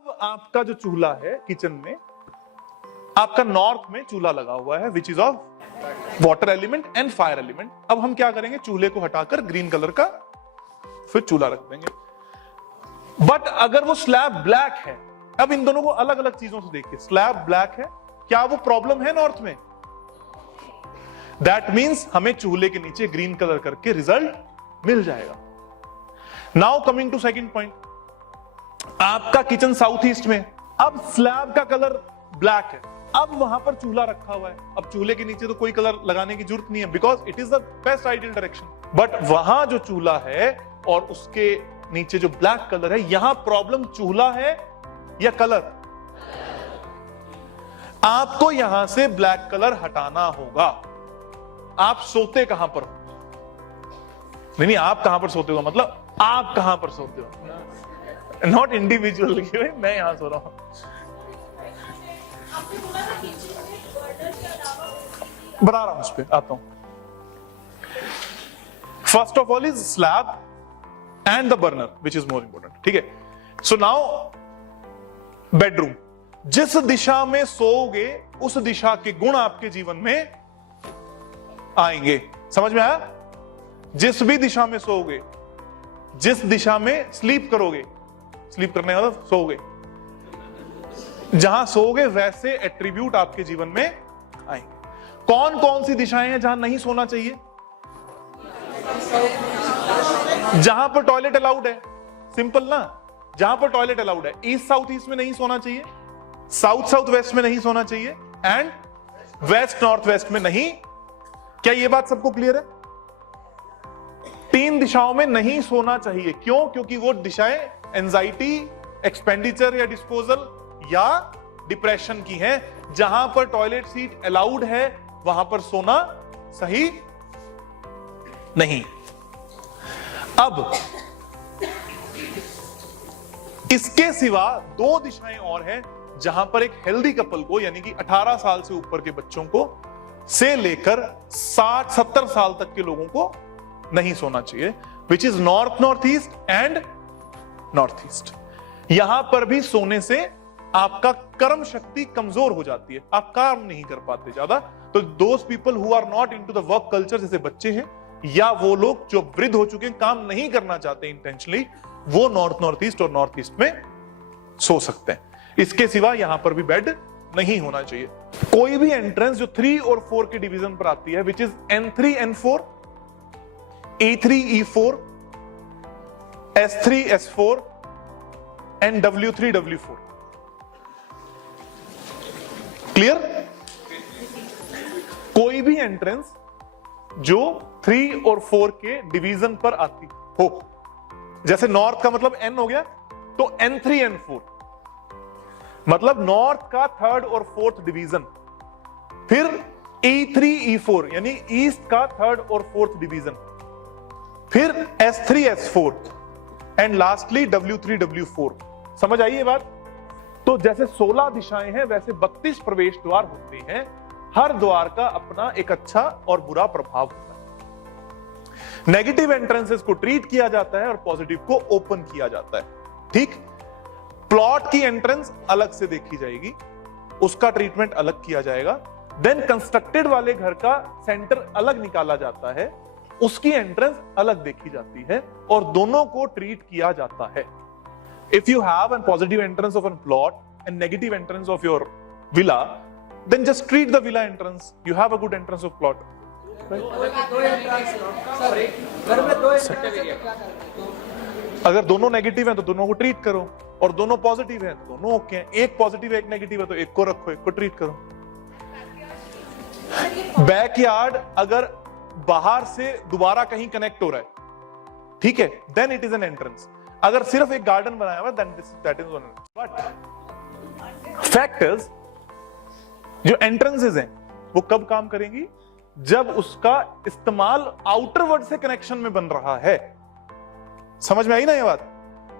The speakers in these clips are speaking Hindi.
अब आपका जो चूल्हा है किचन में, आपका नॉर्थ में चूल्हा लगा हुआ है which is of water element and fire element. अब हम क्या करेंगे, चूल्हे को हटाकर ग्रीन कलर का फिर चूल्हा रख देंगे। बट अगर वो स्लैब ब्लैक है, अब इन दोनों को अलग अलग चीजों से देखिए, स्लैब ब्लैक है, क्या वो प्रॉब्लम है नॉर्थ में? दैट मींस हमें चूल्हे के नीचे ग्रीन कलर करके रिजल्ट मिल जाएगा। Now coming to second point, आपका किचन साउथ ईस्ट में, अब स्लैब का कलर ब्लैक है, अब वहां पर चूल्हा रखा हुआ है। अब चूल्हे के नीचे तो कोई कलर लगाने की जरूरत नहीं है because it is the best ideal direction. But वहां जो चूल्हा है और उसके नीचे जो ब्लैक कलर है, यहां प्रॉब्लम चूल्हा है या कलर? आपको यहां से ब्लैक कलर हटाना होगा। आप सोते कहां पर हो? नहीं, आप कहां पर सोते हो, मतलब आप कहां पर सोते हो, नॉट इंडिविजुअल। मैं यहां सो रहा हूं। बता रहा हूं, उस पर आता हूं। First of all is slab and the burner which is more important. ठीक है, सो नाउ बेडरूम, जिस दिशा में सोओगे उस दिशा के गुण आपके जीवन में आएंगे। समझ में आया? जिस भी दिशा में सोओगे, जिस दिशा में स्लीप करोगे, स्लीप करने का मतलब सोओगे, जहां सोओगे वैसे एट्रीब्यूट आपके जीवन में आएंगे। कौन कौन सी दिशाएं हैं जहां नहीं सोना चाहिए? जहां पर टॉयलेट अलाउड है, सिंपल ना, जहां पर टॉयलेट अलाउड है। ईस्ट साउथ ईस्ट में नहीं सोना चाहिए, साउथ साउथ वेस्ट में नहीं सोना चाहिए, एंड वेस्ट नॉर्थ वेस्ट में नहीं। क्या ये बात सबको क्लियर है? तीन दिशाओं में नहीं सोना चाहिए। क्यों? क्योंकि वो दिशाएं एंजाइटी, एक्सपेंडिचर या डिस्पोजल या डिप्रेशन की हैं। जहां पर टॉयलेट सीट अलाउड है वहां पर सोना सही नहीं। अब इसके सिवा दो दिशाएं और हैं जहां पर एक हेल्दी कपल को, यानी कि 18 साल से ऊपर के बच्चों को से लेकर 60-70 साल तक के लोगों को नहीं सोना चाहिए, which is north north east and north east. यहां पर भी सोने से आपका कर्म शक्ति कमजोर हो जाती है, आप काम नहीं कर पाते ज्यादा। तो those people who are not into the work culture, जैसे बच्चे हैं या वो लोग जो वृद्ध हो चुके हैं, काम नहीं करना चाहते इंटेंशनली, वो नॉर्थ नॉर्थ ईस्ट और नॉर्थ ईस्ट में सो सकते हैं। इसके सिवा यहां पर भी बेड नहीं होना चाहिए। कोई भी एंट्रेंस जो 3 और 4 के डिवीजन पर आती है, which is N3 N4, E3 E4, S3 S4 and W3 W4। Clear? कोई भी एंट्रेंस जो 3 और 4 के डिवीजन पर आती हो, जैसे नॉर्थ का मतलब N हो गया, तो N3 N4 मतलब नॉर्थ का 3rd और 4th डिवीजन, फिर E3 E4 यानी ईस्ट का 3rd और 4th डिवीजन, फिर S3 S4 and lastly W3 W4। समझ आई ये बात? तो जैसे 16 दिशाएं हैं वैसे 32 प्रवेश द्वार होते हैं। हर द्वार का अपना एक अच्छा और बुरा प्रभाव होता है। नेगेटिव एंट्रेंसेस को ट्रीट किया जाता है और पॉजिटिव को ओपन किया जाता है। ठीक? प्लॉट की एंट्रेंस अलग से देखी जाएगी, उसका ट्रीटमेंट अलग किया जाएगा। देन कंस्ट्रक्टेड वाले घर का सेंटर अलग निकाला जाता है, उसकी एंट्रेंस अलग देखी जाती है और दोनों को ट्रीट किया जाता है। If you have a positive entrance of a plot and negative entrance of your villa, then just treat the villa entrance. You have a good entrance of plot. अगर दोनों नेगेटिव हैं तो दोनों को ट्रीट करो, और दोनों पॉजिटिव हैं तो दोनों ओके हैं। एक पॉजिटिव है एक नेगेटिव है तो एक को रखो, एक को ट्रीट करो। बैकयार्ड अगर बाहर से दोबारा कहीं कनेक्ट हो रहा है, ठीक है, then it is an entrance. अगर सिर्फ एक गार्डन बनाया हुआ then that is one. But fact is, जो एंट्रेंसेस हैं वो कब काम करेंगी? जब उसका इस्तेमाल आउटर वर्ल्ड से कनेक्शन में बन रहा है। समझ में आई ना ये बात?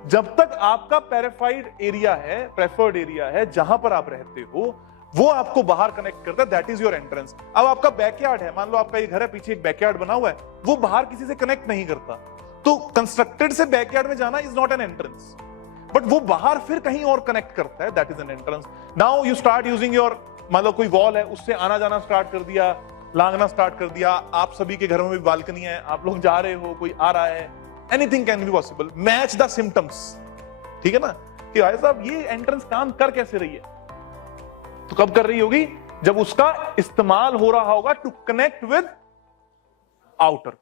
जब तक आपका पेरिफाइड एरिया है, प्रेफर्ड एरिया है, जहां पर आप रहते हो, वो आपको बाहर कनेक्ट करता है, दैट इज योर एंट्रेंस। अब आपका बैकयार्ड है, मान लो आपका ये घर है, पीछे एक बैकयार्ड बना हुआ है, वो बाहर किसी से कनेक्ट नहीं करता, तो कंस्ट्रक्टेड से बैकयार्ड में जाना is not an entrance. But वो बाहर फिर कहीं और कनेक्ट करता है, that is an entrance. Now you start using your, मान लो कोई वॉल है, उससे आना जाना स्टार्ट कर दिया, लांगना स्टार्ट कर दिया। आप सभी के घरों में भी बालकनी है, आप लोग जा रहे हो, कोई आ रहा है, anything can be possible. Match the symptoms, ठीक है ना, कि भाई साहब ये एंट्रेंस काम कर कैसे रही है। तो कब कर रही होगी, जब उसका इस्तेमाल हो रहा होगा टू कनेक्ट विद आउटर।